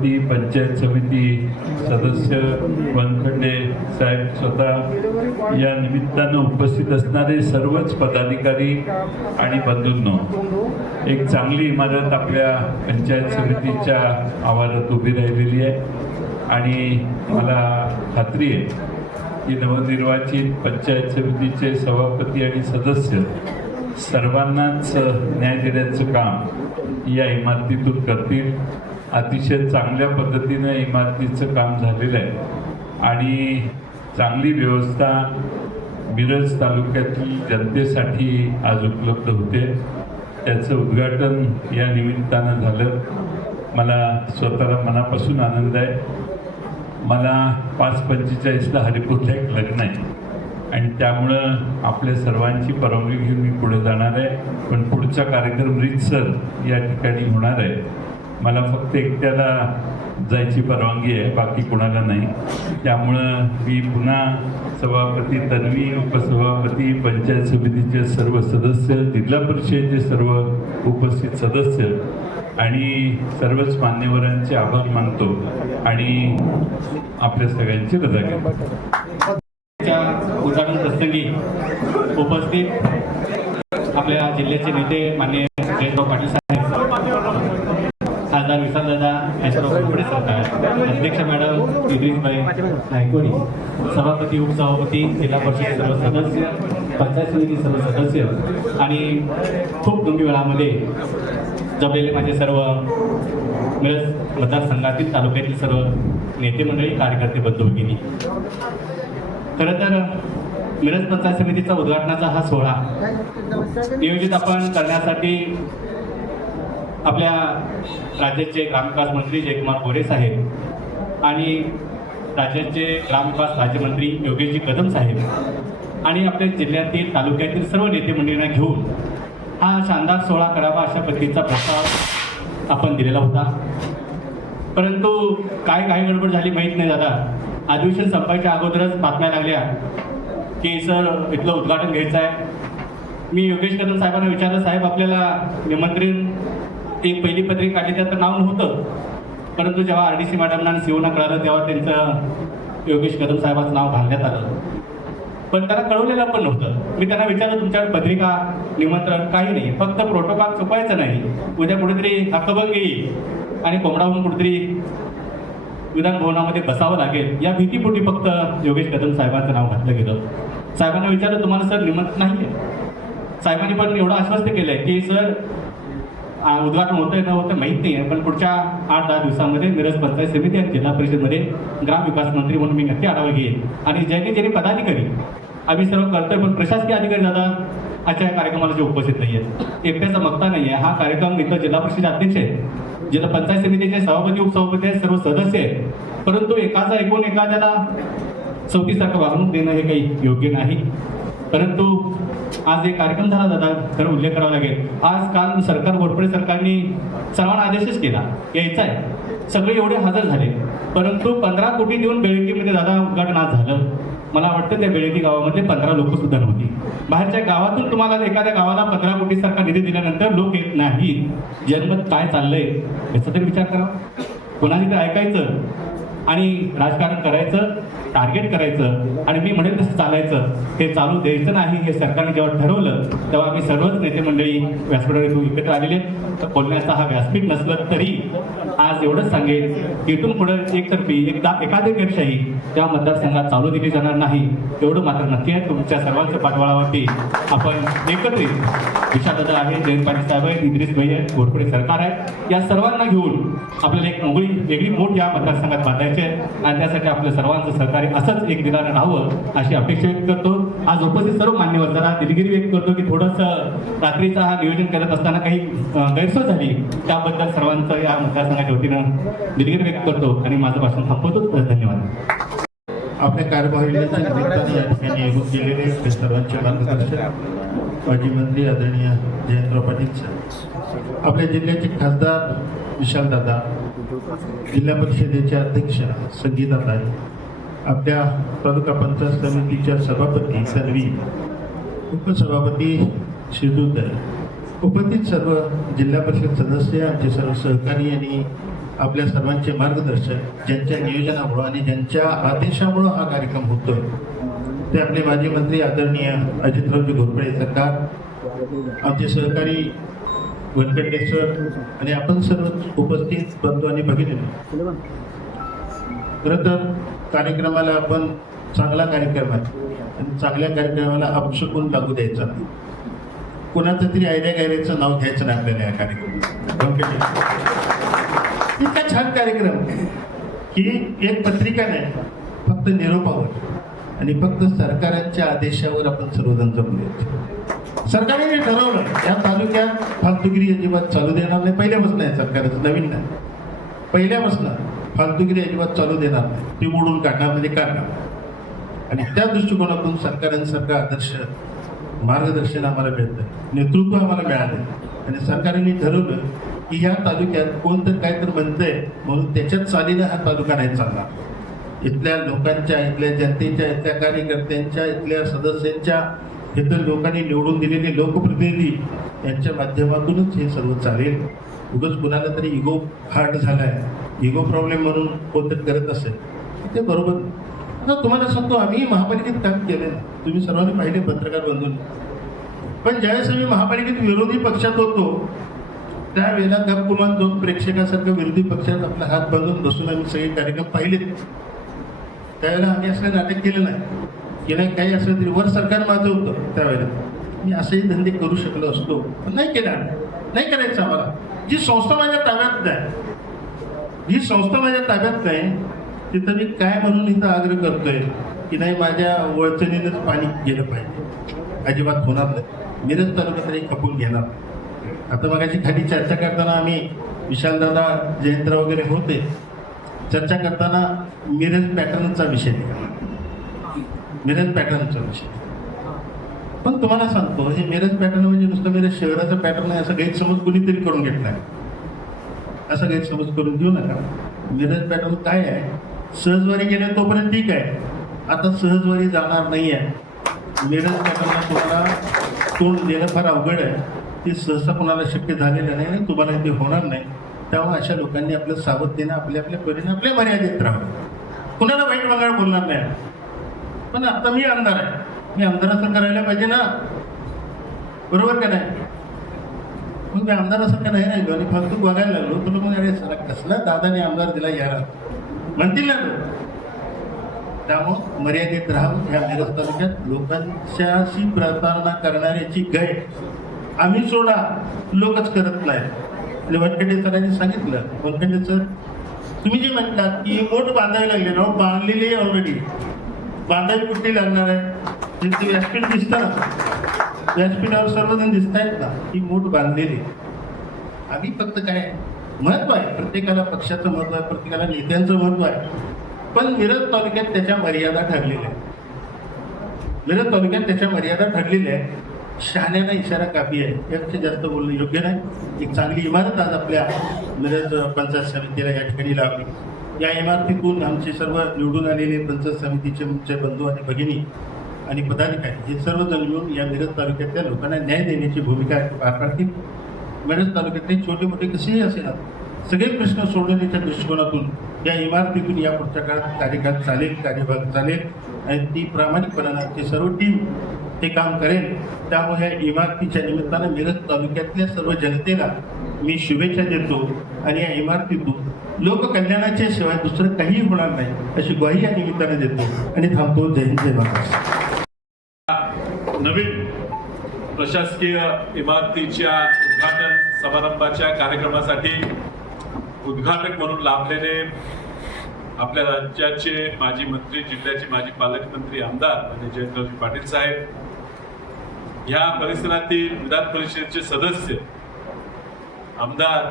सभापती, पंचायत समिती सदस्य वनखंडे साहेब स्वतः, या निमित्तानं उपस्थित असणारे सर्वच पदाधिकारी आणि बंधूंनो, एक चांगली इमारत आपल्या पंचायत समितीच्या आवारात उभी राहिलेली आहे आणि मला खात्री आहे की नवनिर्वाचित पंचायत समितीचे सभापती आणि सदस्य सर्वांनाच न्याय देण्याचं काम या इमारतीतून करतील. अतिशय चांगल्या पद्धतीनं इमारतीचं काम झालेलं आहे आणि चांगली व्यवस्था मिरज तालुक्यातील जनतेसाठी आज उपलब्ध होते. त्याचं उद्घाटन या निमित्तानं झालं. मला स्वतःला मनापासून आनंद आहे. मला 5:45ला हरिपूरला एक लग्न आहे आणि त्यामुळं आपल्या सर्वांची परवानगी घेऊन मी पुढे जाणार आहे. पण पुढचा कार्यक्रम रीतसर या ठिकाणी होणार आहे. मला फक्त एकट्याला जायची परवानगी आहे, बाकी कोणाला नाही. त्यामुळं मी पुन्हा सभापती तन्वी, उपसभापती, पंचायत समितीचे सर्व सदस्य, जिल्हा परिषदेचे सर्व उपस्थित सदस्य आणि सर्वच मान्यवरांचे आभार मानतो आणि आपल्या सगळ्यांची रजा घेतो. उद्घाटन प्रसंगी उपस्थित आपल्या जिल्ह्याचे नेते माननीय जयंतराव पाटील साहेब, खासदार विशालदादा ऐश्वरराव सरकार, अध्यक्ष मॅडम इद्रिसबाई नायकवडी, सभापती, उपसभापती, जिल्हा परिषद सर्व सदस्य, पंचायत समिती सर्व सदस्य आणि खूप कमी वेळामध्ये जमलेले माझे सर्व मिरज मतदारसंघातील तालुक्यातील सर्व नेते मंडळी, कार्यकर्ते, बंधू भगिनी. खरं तर मिरज पंचायत समितीचा उद्घाटनाचा हा सोहळा नियोजित आपण करण्यासाठी आपल्या राज्याचे ग्रामविकास मंत्री जयकुमार गोरे साहेब आणि राज्याचे ग्रामविकास राज्यमंत्री योगेशजी कदम साहेब आणि आपल्या जिल्ह्यातील तालुक्यातील सर्व नेते मंडळींना घेऊन हा शानदार सोहळा करावा अशा पद्धतीचा प्रस्ताव आपण दिलेला होता. परंतु काय गडबड झाली माहीत नाही दादा. अधिवेशन संपायच्या अगोदरच बातम्या लागल्या की सर इथलं उद्घाटन घ्यायचं आहे. मी योगेश कदम साहेबांना विचारलं, साहेब आपल्याला निमंत्रण एक पहिली पत्रिका काढली त्याचं नाव नव्हतं, परंतु जेव्हा RDC मॅडमना आणि सीओना कळालं तेव्हा त्यांचं योगेश कदम साहेबांचं नाव घालण्यात आलं. पण त्याला कळवलेलं पण नव्हतं. मी त्यांना विचारलं तुमच्याकडे पत्रिका, निमंत्रण काही नाही, फक्त प्रोटोकॉल चुकवायचं नाही. उद्या कुठेतरी हक्कभंग येईल आणि कोंबडाहून कुठेतरी विधान भवनामध्ये बसावं लागेल या भीतीपोटी फक्त योगेश कदम साहेबांचं नाव घातलं गेलं. साहेबांना विचारलं तुम्हाला सर निमंत्रण नाही आहे. साहेबांनी पण एवढं आश्वस्त केलं आहे की सर उद्घाटन होतं न होतं माहीत नाही आहे, पण पुढच्या 8-10 दिवसांमध्ये मिरज पंचायत समिती आणि जिल्हा परिषदमध्ये ग्रामविकास मंत्री म्हणून मी नक्की आढावा घेईन आणि ज्यांनी पदाधिकारी आम्ही सर्व करतोय, पण प्रशासकीय अधिकारी दादा आजच्या या कार्यक्रमाला जे उपस्थित नाही आहेत, एकट्याचा मक्ता नाही आहे. हा कार्यक्रम इथं जिल्हा परिषद अध्यक्ष आहेत, जिल्हा पंचायत समितीचे सभापती, उपसभापती आहेत, सर्व सदस्य आहेत. परंतु एकाचा ऐकून एखाद्याला चौकीसारखं वागणूक देणं हे काही योग्य नाही. परंतु आज एक कार्यक्रम झाला दादा, खरं उल्लेख करावा लागेल. आज काल सरकार, घोरपडे सरकारने सर्वांना आदेशच केला यायचा आहे. सगळे एवढे हजर झाले, परंतु 15 कोटी देऊन बेळकीमध्ये दादा उद्घाटन आज झालं. मला वाटतं त्या बेळकी गावामध्ये 15 लोक सुद्धा नव्हती. बाहेरच्या गावातून तुम्हाला एखाद्या गावाला 15 कोटी सारखा निधी दिल्यानंतर लोक येत नाहीत. जन्मत काय चाललंय याचा तरी विचार करा. कोणाची तर ऐकायचं आणि राजकारण करायचं, टार्गेट करायचं आणि मी म्हणेल तसं चालायचं, हे चालू द्यायचं नाही. हे सरकारने जेव्हा ठरवलं तेव्हा आम्ही सर्वच नेते मंडळी व्यासपीठावर एकत्र आलेले. तर बोलण्याचा हा व्यासपीठ नसलं तरी आज एवढंच सांगेल की इथून पुढे एकतर्फी एकाधिकारशाही त्या मतदारसंघात चालू दिली जाणार नाही, एवढं मात्र नक्की आहे. तुमच्या सर्वांच्या पाठबळावरती आपण एकत्रित विशालदादा आहे, जयंत पाटील साहेब आहेत, इद्रिसबाई आहेत, घोरपडे सरकार आहे, या सर्वांना घेऊन आपल्याला एक वेगळी मोठ या मतदारसंघात बांधायची आहे आणि त्यासाठी आपल्या सर्वांचं सहकार्य असंच एक दिलानं राहावं अशी अपेक्षा व्यक्त करतो. आज उपस्थित सर्व मान्यवर जरा दिलगिरी व्यक्त करतो की थोडंसं रात्रीचा हा नियोजन करत असताना काही गैरसोय झाली, त्याबद्दल सर्वांचं या मतदारसंघाच्या वतीनं दिलगिरी व्यक्त करतो आणि माझं भाषण थांबवतो. धन्यवाद. आपल्या कार्यभागाच्या निमित्ताने या ठिकाणी येऊन गेलेले सर्वांचे मार्गदर्शक माजी मंत्री आदरणीय जयंतराव पाटील साहेब, आपल्या जिल्ह्याचे खासदार विशालदादा, जिल्हा परिषदेचे अध्यक्ष संगीताताई, आपल्या तालुका पंचायत समितीच्या सभापती तन्वी, उपसभापती शिजूताई, उपस्थित सर्व जिल्हा परिषद सदस्य, आमचे सर्व सहकारी आणि आपल्या सर्वांचे मार्गदर्शक, ज्यांच्या नियोजनामुळं आणि ज्यांच्या आदेशामुळं हा कार्यक्रम होतोय, ते आपले माजी मंत्री आदरणीय अजितरावजी घोरपडे सरकार, आमचे सहकारी वनखंडे सर आणि आपण सर्व उपस्थित बंधू आणि भगिनी. खरं तर कार्यक्रमाला आपण चांगला कार्यक्रम आहे आणि चांगल्या कार्यक्रमाला अपशकून लागू द्यायचा नाही. कोणाचं तरी आयड्या गायऱ्याचं नाव घ्यायचं नाही आपल्याला या कार्यक्रमात. इतका छान कार्यक्रम की एक पत्रिका नाही, फक्त निरोपावर आणि फक्त सरकारांच्या आदेशावर आपण सर्वजण जमले. सरकारने ठरवलं या तालुक्यात फालतुगिरी अजिबात चालू देणार नाही. पहिल्यापासून आहे सरकारचं, नवीन नाही, पहिल्यापासून फालतुगिरी अजिबात चालू देणार नाही. ती मोडून काढणार म्हणजे काढणार. आणि त्या दृष्टिकोनातून सरकारांसारखं आदर्श मार्गदर्शन आम्हाला मिळतं, नेतृत्व आम्हाला मिळालं आणि सरकारने ठरवलं की या तालुक्यात कोणतं काय तर म्हणतंय म्हणून त्याच्यात चालीनं हा तालुका नाही चालणार. इथल्या लोकांच्या, इथल्या जनतेच्या, इथल्या कार्यकर्त्यांच्या, इथल्या सदस्यांच्या, इथं लोकांनी निवडून दिलेले लोकप्रतिनिधी यांच्या माध्यमातूनच हे सर्व चालेल. उगाच कुणाला तरी इगो हार्ट झालाय, इगो प्रॉब्लेम म्हणून कोणतरी करत असेल ते बरोबर नाही. आता तुम्हाला सांगतो, आम्ही महापालिकेत काम केलं, तुम्ही सर्वांनी पाहिले पत्रकार बंधूंनी. पण ज्यावेळेस आम्ही महापालिकेत विरोधी पक्षात होतो त्यावेळेला गपगुमान दोन प्रेक्षकासारखं विरोधी पक्षात आपला हात बांधून बसून आम्ही सगळे कार्यक्रम पाहिलेत. त्यावेळेला आम्ही असं नाटक केलं नाही की नाही काही असलं तरी वर सरकार माझं होतं. त्यावेळेला मी असेही धंदे करू शकलो असतो, पण नाही केला, नाही करायचं आम्हाला. जी संस्था माझ्या ताब्यात नाही, जी संस्था माझ्या ताब्यात नाही तिथं मी काय म्हणून इथं आग्रह करतोय की नाही माझ्या वळचणीनंच पाणी गेलं पाहिजे, अजिबात होणार नाही. मिरज तालुक्यातही खपून घेणार. आता मगाची खाली चर्चा करताना आम्ही विशालदादा जयंतराव वगैरे होते, चर्चा करताना मिरज पॅटर्नचा विषय निघाला, मिरज पॅटर्नचा विषय. पण तुम्हाला सांगतो हे मिरज पॅटर्न म्हणजे नुसतं मिरज शहराचं पॅटर्न आहे असं गैरसमज कुणीतरी करून घेतला, असं गैरसमज करून घेऊ नका. मिरज पॅटर्न काय आहे, सहजवारी गेले तोपर्यंत ठीक आहे, आता सहजवारी जाणार नाही आहे. मिरज पॅटर्नला तुम्हाला तोंड देणं फार अवघड आहे, ते सहसा कोणाला शक्य झालेलं नाही आणि तुम्हाला ते होणार नाही. त्यामुळे अशा लोकांनी आपलं सावध देणं, आपल्या आपल्या परीने आपल्या मर्यादेत राहावं. कुणाला वाईट वगैरे बोलणार नाही. पण आता मी आमदार आहे, मी आमदारासारखं करायला पाहिजे ना, बरोबर का नाही? मग मी आमदारासारखं नाही राहिलो आणि फालतू बघायला लागलो तुला मग अरे सर कसला दादाने आमदार दिला याला म्हणतील ना लोक. त्यामुळं मर्यादेत राहून या मिरज तालुक्यात लोकांच्याशी प्रतारणा करणाऱ्याची गय आम्ही सोडा, लोकच करत नाही. आणि वनखंडे सरांनी सांगितलं, वनखंडे सर तुम्ही जे म्हणतात की मोठ बांधावी लागले ना, बांधलेली आहे ऑलरेडी, बांधावी कुठली लागणार आहे, ते व्यासपीठ दिसतं ना, व्यासपीठावर सर्वजण दिसत आहेत ना, ही मोठ बांधलेली. आम्ही फक्त काय महत्व आहे, प्रत्येकाला पक्षाचं महत्व आहे, प्रत्येकाला नेत्यांचं महत्व आहे. पण मिरज तालुक्यात त्याच्या मर्यादा ठरलेल्या आहेत. मिरज तालुक्यात त्याच्या मर्यादा ठरलेल्या आहेत. शहाण्याला इशारा काफी आहे, यापेक्षा जास्त बोलणं योग्य नाही. एक चांगली इमारत आज आपल्या मिरज पंचायत समितीला या ठिकाणी लावली. या इमारतीतून आमचे सर्व निवडून आलेले पंचायत समितीचे आमचे बंधू आणि भगिनी आणि पदाधिकारी हे सर्वजण मिळून या मिरज तालुक्यातल्या लोकांना न्याय देण्याची भूमिका पार पाडतील. मिरज तालुक्यातले छोटे मोठे कसेही असेल सगळे प्रश्न सोडवण्याच्या दृष्टिकोनातून या इमारतीतून या पुढच्या काळात कार्यकाळ चालेल, कार्यभाग चालेल आणि ती प्रामाणिकपणानं ती सर्व टीम ते काम करेल. त्यामुळे या इमारतीच्या निमित्तानं मिरज तालुक्यातल्या सर्व जनतेला मी शुभेच्छा देतो आणि या इमारतीतून लोककल्याणाच्या शिवाय दुसरं काहीही होणार नाही अशी ग्वाही या निमित्ताने देतो आणि थांबतो. जय हिंद, जय महाराष्ट्र. नवीन प्रशासकीय इमारतीच्या उद्घाटन समारंभाच्या कार्यक्रमासाठी उद्घाटक म्हणून लाभलेले आपल्या राज्याचे माजी मंत्री, जिल्ह्याचे माजी पालकमंत्री, आमदार म्हणजे जयंतरावजी पाटील साहेब, या परिसरातील विधान परिषदेचे सदस्य, आमदार,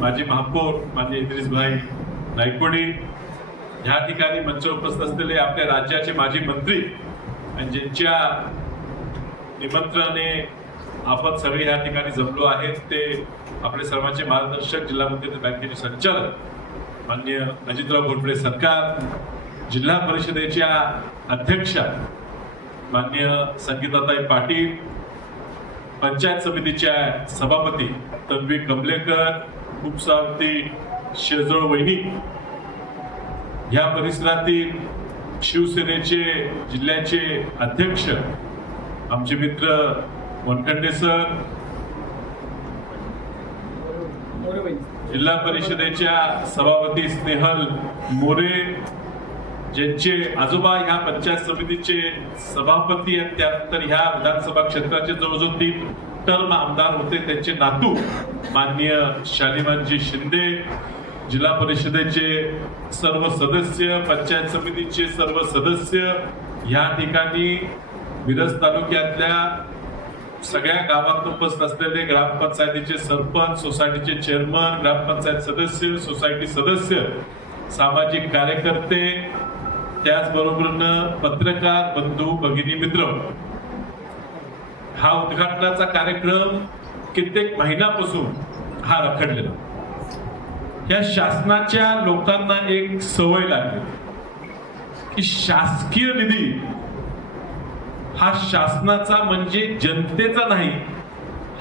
माजी महापौर माननीय इद्रिसभाई नायकवडी, या ठिकाणी मंचावर उपस्थित असलेले आपल्या राज्याचे माजी मंत्री आणि ज्यांच्या निमंत्रणाने आपण सगळे या ठिकाणी जमलो आहेत ते आपले सर्वांचे मार्गदर्शक, जिल्हा मध्यवर्ती बँकेचे संचालक माननीय अजितराव घोरपडे सरकार, जिल्हा परिषदेच्या अध्यक्षा माननीय संगीताताई पाटील, पंचायत समितीच्या सभापती तन्वी कमलेकर, उपसभापती शेजवळ वहिनी, या परिसरातील शिवसेनेचे जिल्ह्याचे अध्यक्ष आमचे मित्र वनखंडे सर, जिल्हा परिषदेच्या सभापती स्नेहल मोरे, ज्यांचे आजोबा ह्या पंचायत समितीचे सभापती आहेत, त्यानंतर ह्या विधानसभा क्षेत्राचे जवळजवळ 3 टर्म आमदार होते, त्यांचे नातू माननीय शालिमानजी शिंदे, जिल्हा परिषदेचे सर्व सदस्य, पंचायत समितीचे सर्व सदस्य, या ठिकाणी मिरज तालुक्यातल्या सगळ्या गावात उपस्थित असलेले ग्रामपंचायतीचे सरपंच, सोसायटीचे चेअरमन, ग्रामपंचायत सदस्य, सोसायटी सदस्य, सामाजिक कार्यकर्ते, त्याचबरोबर पत्रकार बंधू भगिनी मित्र, हा उद्घाटनाचा कार्यक्रम कित्येक महिन्यापासून हा रखडलेला. या शासनाच्या लोकांना एक सवय लागली की शासकीय निधी हा शासनाचा म्हणजे जनतेचा नाही,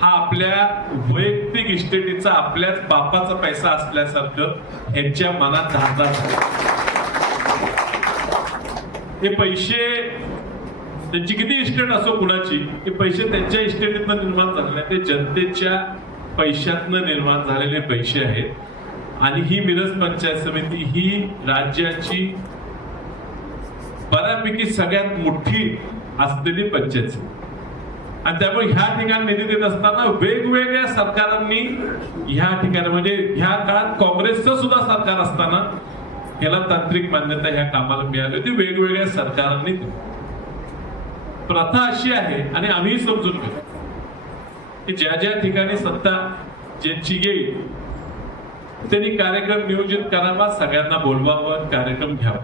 हा आपल्या वैयक्तिक इस्टेटीचा, आपल्याच बापाचा पैसा असल्यासारखं ह्यांच्या मनात धारणा झाली. हे पैसे त्यांची किती इस्टेट असो कुणाची, हे पैसे त्यांच्या इस्टेटीतनं निर्माण झालेले, ते जनतेच्या पैशातनं निर्माण झालेले पैसे आहेत. आणि ही मिरज पंचायत समिती ही राज्याची बऱ्यापैकी सगळ्यात मोठी असलेली पंचायत समिती, आणि त्यामुळे ह्या ठिकाणी निधी देत असताना वेगवेगळ्या सरकारांनी ह्या ठिकाणी, म्हणजे ह्या काळात काँग्रेसचं सुद्धा सरकार असताना याला तांत्रिक मान्यता ह्या कामाला मिळाली होती, वेगवेगळ्या सरकारांनी. प्रथा अशी आहे, आणि आम्ही समजून घेतो की ज्या ज्या ठिकाणी सत्ता ज्यांची येईल त्यांनी कार्यक्रम नियोजित करावा, सगळ्यांना बोलवावं, कार्यक्रम घ्यावा.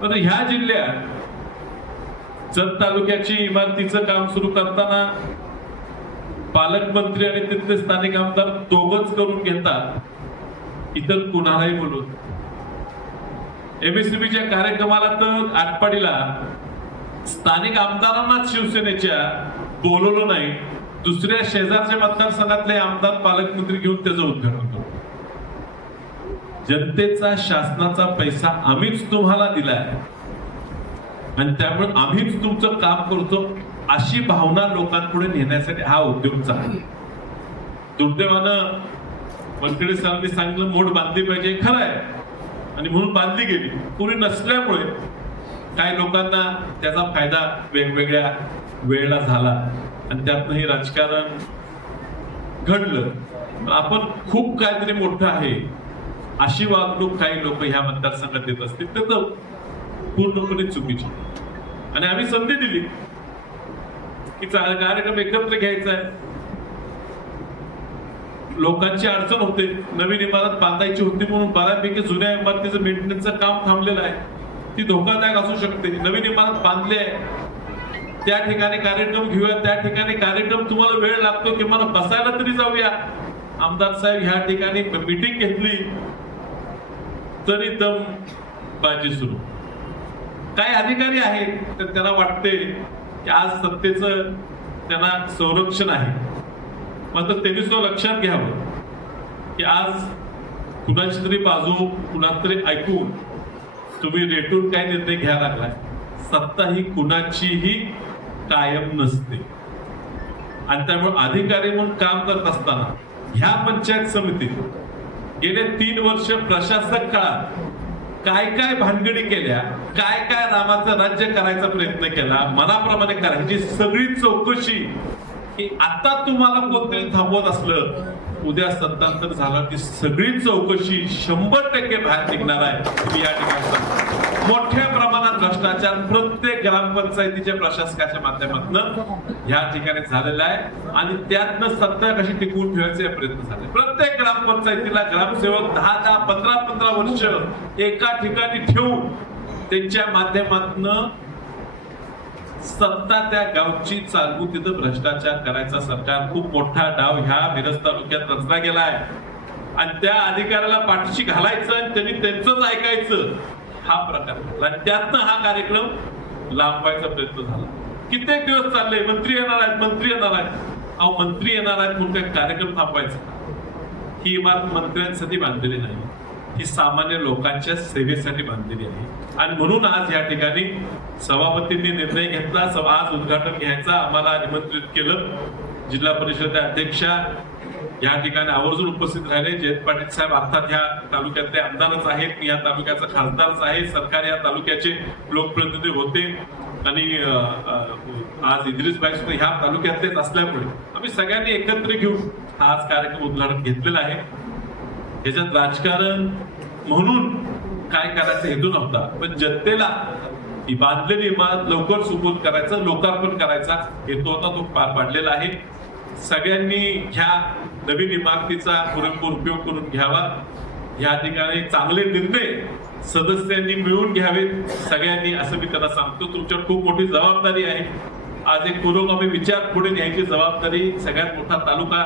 पण ह्या जिल्ह्यात जत तालुक्याची इमारतीचं काम सुरू करताना पालकमंत्री आणि तिथले स्थानिक आमदार दोघच करून घेतात, इतर कुणालाही बोलवत. एमएससीबीच्या कार्यक्रमाला तर आटपाडीला स्थानिक आमदारांनाच शिवसेनेच्या बोलवलं नाही, दुसऱ्या शेजारच्या मतदारसंघातले आमदार पालकमंत्री घेऊन त्याचं उद्घाटन करतो. जनतेचा, शासनाचा पैसा आम्हीच तुम्हाला दिलाय आणि त्यामुळे आम्हीच तुमचं काम करतो, अशी भावना लोकांपुढे नेण्यासाठी हा उद्योग चालला. दुर्दैवानं वनखेडे सरांनी सांगितलं मोड बांधली पाहिजे, खरं आहे, आणि म्हणून बांधली गेली. कोणी नसल्यामुळे काही लोकांना त्याचा फायदा वेगवेगळ्या वेळेला झाला आणि त्यातनं हे राजकारण घडलं. आपण खूप काहीतरी मोठं आहे अशी वागणूक काही लोक ह्या मतदारसंघात देत असतील, तर पूर्णपणे चुकीची. आणि आम्ही संधी दिली की कार्यक्रम एकत्र घ्यायचा आहे. लोकांची अडचण होते, नवीन इमारत बांधायची होती म्हणून बऱ्यापैकी जुन्या इमारतीचं मेंटेनन्सचं काम थांबलेलं आहे, ती धोकादायक असू शकते. नवीन इमारत बांधली आहे, त्या ठिकाणी कार्यक्रम घेऊया, त्या ठिकाणी कार्यक्रम तुम्हाला वेळ लागतो की मला बसायला तरी जाऊया. आमदार साहेब ह्या ठिकाणी मीटिंग घेतली तरी दम बाजी सुरू. काही अधिकारी आहेत तर त्यांना वाटते की आज सत्तेचं त्यांना संरक्षण आहे, मात्र त्यांनी सुद्धा लक्षात घ्यावं की आज कुणाची तरी बाजू कुणाला तरी ऐकून तुम्ही रेटून काय निर्णय घ्यायला लागलाय. सत्ता ही कुणाचीही कायम नसते, आणि त्यामुळे अधिकारी म्हणून काम करत असताना ह्या पंचायत समितीत गेले 3 वर्ष प्रशासक काळात काय काय भानगडी केल्या, काय काय रामाचं राज्य करायचा प्रयत्न केला, मनाप्रमाणे करायची सगळी चौकशी की आता तुम्हाला कोणतरी थांबवत असलं, उद्या सत्तांतर झाला ती सगळी चौकशी 100% बाहेर निघणार आहे. या ठिकाणी मोठ्या प्रमाणात भ्रष्टाचार प्रत्येक ग्रामपंचायतीच्या प्रशासकाच्या माध्यमातून या ठिकाणी झालेला आहे, आणि त्यातनं सत्ता कशी टिकवून ठेवायचे प्रयत्न झाले. प्रत्येक ग्रामपंचायतीला ग्रामसेवक 10-10, 15-15 वर्ष एका ठिकाणी ठेवून त्यांच्या माध्यमातून सत्ता त्या गावची चालवू, तिथं भ्रष्टाचार करायचा सरकार खूप मोठा डाव ह्या मिरज तालुक्यात रचला गेला आहे. आणि त्या अधिकाऱ्याला पाठीशी घालायचं आणि त्यांनी त्यांचंच ऐकायचं, हा प्रकार झाला. आणि त्यातनं हा कार्यक्रम लांबवायचा प्रयत्न झाला. कित्येक दिवस चालले, मंत्री येणार आहेत, मंत्री येणार आहेत. अहो, मंत्री येणार आहेत म्हणून काही कार्यक्रम थांबवायचा. ही इमारत मंत्र्यांसाठी बांधलेली नाही, ही सामान्य लोकांच्या सेवेसाठी बांधलेली आहे. आणि म्हणून आज या ठिकाणी सभापतींनी निर्णय घेतला, आज उद्घाटन घ्यायचा, आम्हाला निमंत्रित केलं. जिल्हा परिषद अध्यक्षा या ठिकाणी आवर्जून उपस्थित राहिले. जयंत पाटील साहेब अर्थात ह्या तालुक्यातले आमदारच आहेत, मी या तालुक्याचा खासदारच आहे, सरकार या तालुक्याचे लोकप्रतिनिधी होते आणि आज इद्रिसभाई सुद्धा ह्या तालुक्यातलेच असल्यामुळे आम्ही सगळ्यांनी एकत्र घेऊन हा आज कार्यक्रम उद्घाटन घेतलेला आहे. याच्यात राजकारण म्हणून काय करायचा हेतू नव्हता, पण जनतेला ही बांधलेली इमारत लवकर सुपूर्द करायचं, लोकार्पण करायचा हेतू होता, तो पार पाडलेला आहे. सगळ्यांनी ह्या नवीन इमारतीचा पुरेपूर उपयोग करून घ्यावा. या ठिकाणी चांगले निर्णय सदस्यांनी मिळून घ्यावेत सगळ्यांनी, असं मी त्यांना सांगतो. तुमच्यावर खूप मोठी जबाबदारी आहे. आज एक पुरोगामी विचार पुढे न्यायची जबाबदारी सगळ्यात मोठा तालुका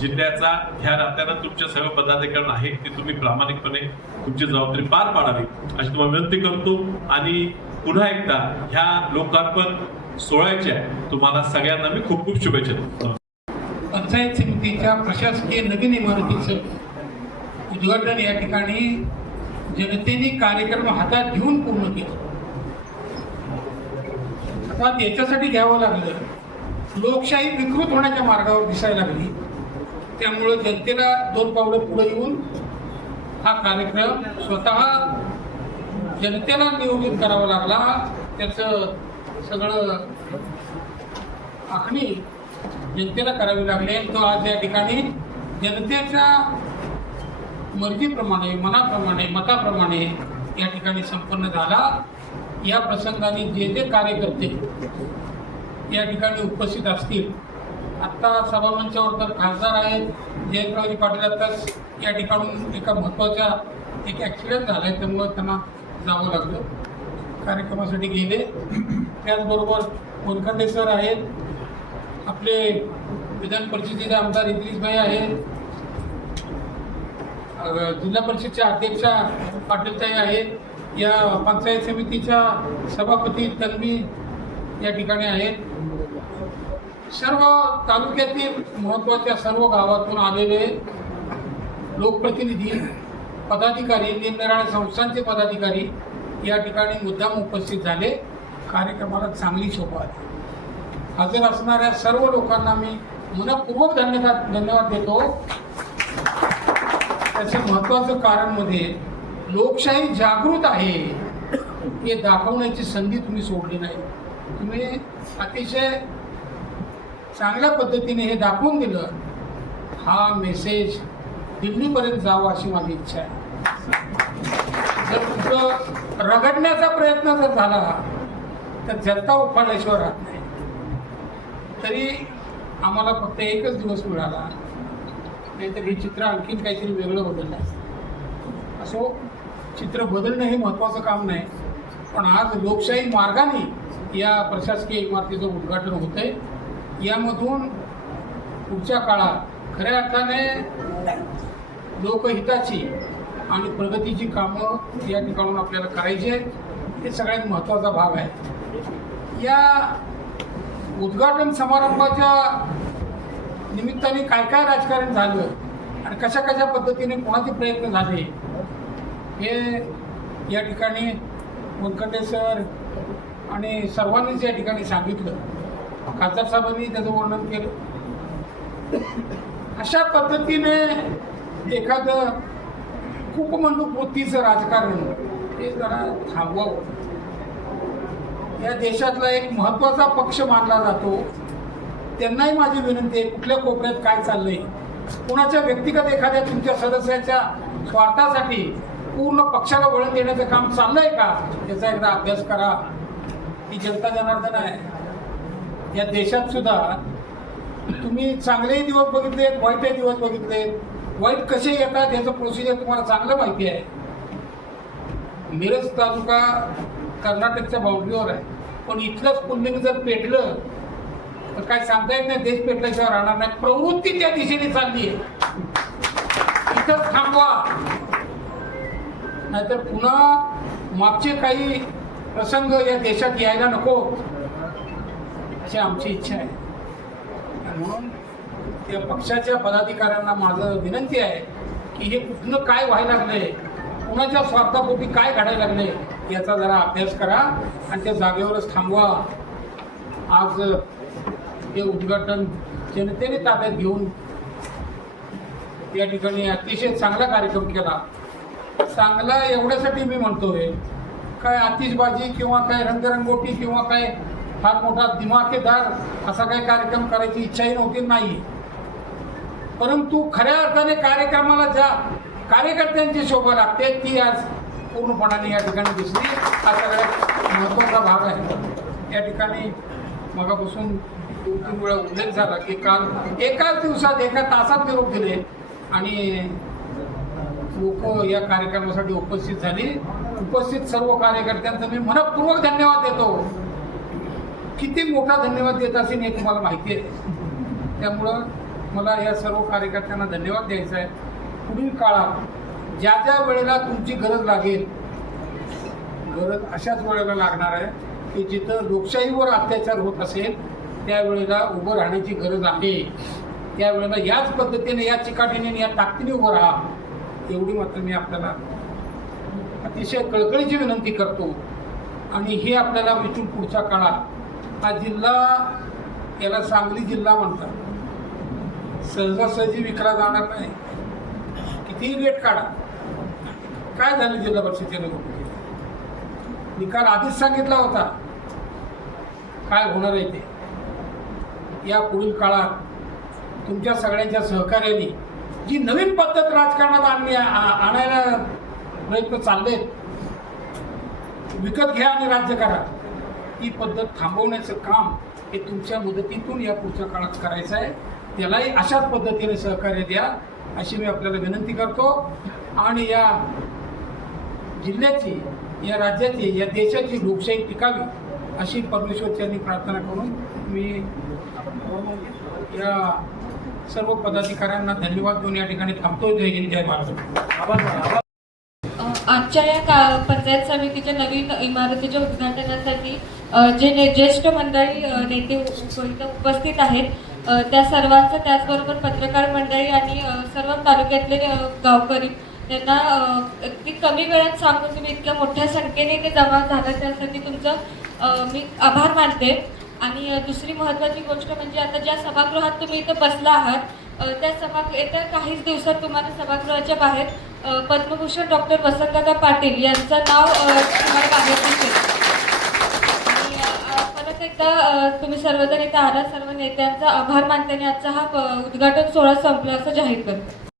जिल्ह्याचा ह्या नात्यानं तुमच्या सर्व पदाधिकारी आहे, ते तुम्ही प्रामाणिकपणे तुमची जबाबदारी पार पाडावी अशी तुम्हाला विनंती करतो. आणि पुन्हा एकदा ह्या लोकार्पण सोहळ्याच्या तुम्हाला सगळ्यांना मी खूप खूप शुभेच्छा देतो. पंचायत समितीच्या प्रशासकीय नवीन इमारतीचं उद्घाटन या ठिकाणी जनतेने कार्यक्रम हातात घेऊन पूर्ण केलं. आता याच्यासाठी घ्यावं लागलं, लोकशाही विकृत होण्याच्या मार्गावर दिसायला लागली. त्यामुळं जनतेला 2 पावलं पुढे येऊन हा कार्यक्रम स्वतः जनतेला नियोजित करावा लागला. त्याचं सगळं आखणी जनतेला करावी लागली. तो आज या ठिकाणी जनतेच्या मर्जीप्रमाणे, मनाप्रमाणे, मताप्रमाणे या ठिकाणी संपन्न झाला. या प्रसंगाने जे जे कार्यकर्ते या ठिकाणी उपस्थित असतील, आत्ता सभामंचावर तर खासदार आहेत, जयंतरावजी पाटील आत्ताच या ठिकाणून एका महत्त्वाच्या एक ॲक्सिडेंट झाला आहे, त्यामुळं त्यांना जावं लागलं, कार्यक्रमासाठी गेले. त्याचबरोबर वनखंडे सर आहेत, आपले विधान परिषदेचे आमदार इद्रिसभाई आहेत, जिल्हा परिषदच्या अध्यक्षा पाटीलताई आहेत, या पंचायत समितीच्या सभापती तन्वी या ठिकाणी आहेत. सर्व तालुक्यातील महत्त्वाच्या सर्व गावातून आलेले लोकप्रतिनिधी, पदाधिकारी, निरनिराळ्या संस्थांचे पदाधिकारी या ठिकाणी मुद्दाम उपस्थित झाले. कार्यक्रमाला चांगली शोभा आली. हजर असणाऱ्या सर्व लोकांना मी मनपूर्वक धन्यवाद देतो. त्याचं महत्त्वाचं कारण म्हणजे लोकशाही जागृत आहे हे दाखवण्याची संधी तुम्ही सोडली नाही. तुम्ही अतिशय चांगल्या पद्धतीने हे दाखवून दिलं. हा मेसेज दिल्लीपर्यंत जावा अशी माझी इच्छा आहे. जर कुठं रगडण्याचा प्रयत्न जर झाला तर जनता उफाळल्याशिवाय राहत नाही. तरी आम्हाला फक्त एकच दिवस मिळाला, नाहीतर हे चित्र आणखीन काहीतरी वेगळं बदललं आहे. असो, चित्र बदलणं हे महत्त्वाचं काम नाही, पण आज लोकशाही मार्गाने या प्रशासकीय इमारतीचं उद्घाटन होतं आहे. यामधून पुढच्या काळात खऱ्या अर्थाने लोकहिताची आणि प्रगतीची कामं या ठिकाणून आपल्याला करायची आहेत. हे सगळ्यात महत्त्वाचा भाग आहे. या उद्घाटन समारंभाच्या निमित्ताने काय काय राजकारण झालं आणि कशा कशा पद्धतीने कोणाचे प्रयत्न झाले हे या ठिकाणी वनखंडे सर आणि सर्वांनीच या ठिकाणी सांगितलं. खासदार साहेबांनी त्याचं वर्णन केलं. अशा पद्धतीने एखादं कूपमंडूक वृत्तीचं राजकारण हे जरा थांबवावं. या देशातला एक महत्त्वाचा पक्ष मानला जातो. त्यांनाही माझी विनंती आहे, कुठल्या कोपऱ्यात काय चाललंय, कुणाच्या व्यक्तिगत एखाद्या तुमच्या सदस्याच्या स्वार्थासाठी पूर्ण पक्षाला वळण देण्याचं काम चाललंय का, याचा एकदा अभ्यास करा. ही जनता जनार्दन आहे. या देशात सुद्धा तुम्ही चांगलेही दिवस बघितलेत, वाईटही दिवस बघितलेत. वाईट कसे येतात याचं प्रोसिजर तुम्हाला चांगलं माहिती आहे. मिरज तालुका कर्नाटकच्या बाउंड्रीवर आहे, पण इथलंच पुल्लिंग जर पेटलं तर काय सांगता येत नाही, देश पेटल्याशिवाय राहणार नाही. प्रवृत्ती त्या दिशेने चालली आहे. इथंच थांबवा, नाहीतर पुन्हा मागचे काही प्रसंग या देशात यायला नको अशी आमची इच्छा आहे. म्हणून त्या पक्षाच्या पदाधिकाऱ्यांना माझं विनंती आहे की हे कुठलं काय व्हायला लागलंय, कुणाच्या स्वार्थापोटी काय घडायला लागलंय याचा जरा अभ्यास करा आणि त्या जागेवरच थांबवा. आज हे उद्घाटन जनतेने ताब्यात घेऊन या ठिकाणी अतिशय चांगला कार्यक्रम केला. चांगला एवढ्यासाठी मी म्हणतोय, काय आतिषबाजी किंवा काय रंगरंगोटी किंवा काय फार मोठा दिमाकेदार असा काही कार्यक्रम करायची इच्छाही नव्हती नाही, परंतु खऱ्या अर्थाने कार्यक्रमाला ज्या कार्यकर्त्यांची शोभा लागते ती आज पूर्णपणाने या ठिकाणी दिसली. हा सगळ्यात महत्त्वाचा भाग आहे. या ठिकाणी मगापासून 2-3 वेळा उल्लेख झाला की काल एकाच दिवसात एका तासात निरोप दिले आणि लोक या कार्यक्रमासाठी उपस्थित झाली. उपस्थित सर्व कार्यकर्त्यांचा मी मनपूर्वक धन्यवाद देतो. किती मोठा धन्यवाद देत असेल हे तुम्हाला माहिती आहे. त्यामुळं मला या सर्व कार्यकर्त्यांना धन्यवाद द्यायचा आहे. पुढील काळात ज्या ज्या वेळेला तुमची गरज लागेल, गरज अशाच वेळेला लागणार आहे की जिथं लोकशाहीवर अत्याचार होत असेल त्यावेळेला उभं राहण्याची गरज आहे. त्यावेळेला याच पद्धतीने, या चिकाटीने, या ताकदीने उभं राहा, एवढी मात्र मी आपल्याला अतिशय कळकळीची विनंती करतो. आणि हे आपल्याला इथून पुढच्या काळात हा जिल्हा, याला सांगली जिल्हा म्हणतात, सहजासहजी विकला जाणार नाही. कितीही रेट काढा. काय झालं जिल्हा परिषदेच्या निवडणुकीत? निकाल आधीच सांगितला होता काय होणार आहे ते. या पुढील काळात तुमच्या सगळ्यांच्या सहकार्याने जी नवीन पद्धत राजकारणात आणायला प्रयत्न चाललेत, विकत घ्या आणि राज्य करा, ही पद्धत थांबवण्याचं काम हे तुमच्या मदतीतून या पुढच्या काळात करायचं आहे. त्यालाही अशाच पद्धतीने सहकार्य द्या अशी मी आपल्याला विनंती करतो. आणि या जिल्ह्याची, या राज्याची, या देशाची लोकशाही टिकावी अशी परमेश्वरच्यांनी प्रार्थना करून मी या सर्व पदाधिकाऱ्यांना धन्यवाद देऊन या ठिकाणी थांबतो. जय हिंद, जय महाराष्ट्र. आजच्या या पंचायत समितीच्या नवीन इमारतीच्या उद्घाटनासाठी जे ज्येष्ठ मंडळी नेते इथं उपस्थित आहेत त्या सर्वांचं, त्याचबरोबर पत्रकार मंडळी आणि सर्व तालुक्यातले गावकरी त्यांना अगदी कमी वेळात सांगून तुम्ही इतक्या मोठ्या संख्येने इथे जमा झाला त्यासाठी तुमचं मी आभार मानते. आणि दुसरी महत्त्वाची गोष्ट म्हणजे आता ज्या सभागृहात तुम्ही इथं बसला आहात त्या येत्या काहीच दिवसात तुम्हाला सभागृहाच्या बाहेर पद्मभूषण डॉक्टर वसंतदादा पाटील यांचं नाव तुम्हाला बाहेर दिसेल. आणि परत एकदा तुम्ही सर्वजण इथं आला, सर्व नेत्यांचा आभार मानताना आजचा हा उद्घाटन सोहळा संपला असं जाहीर करतो.